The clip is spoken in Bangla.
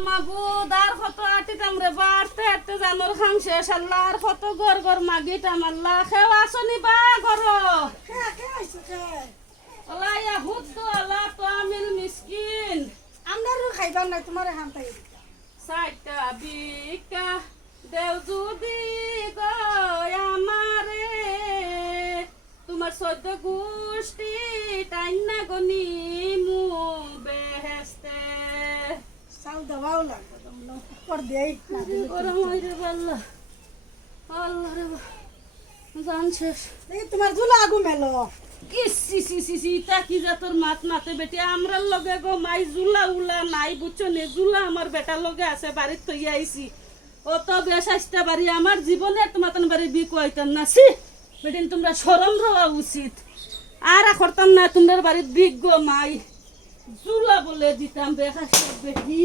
মাবুদ আর কত আটিতাম রে বাড়তে হাঁটতে জানোর খাম শেষ আল্লাহ আর কত গর গর মাগিতাম আল্লাহ খেও আসনি বা গর আল্লাহ ইয়া হুদ্দু আল্লাহ তো আমিল মিসকিন আমরারও খাইবার নাই তোমার হাম পাই সাইটা বিকা দেও যদি গো আমারে তোমার সদ্য গোষ্ঠী টাইনা গনি মু বেহেস্তে চাল দেওয়াও লাগবে তোমরা পর দেই না দিলে গরম হইরে আল্লাহ আল্লাহ রে জান শেষ এই তোমার ঝুলা আগু মেলো ইসি সি সি সি তা কি যা তোর মাত মাতে বেটি আমরার লগে গো মাই জুলা উলা নাই বুঝছো নে জুলা আমার বেটার লগে আছে বাড়ির তৈ আইছি ও তো বেশাইস্তা বাড়ি আমার জীবনে তোমাতন বাড়ি বি কইতাম না সি বেটিন তোমরা শরম রওয়া উচিত আর করতাম না তোমাদের বাড়ির বিগ গো মাই জুলা বলে দিতাম বেশাইস্তা বেটি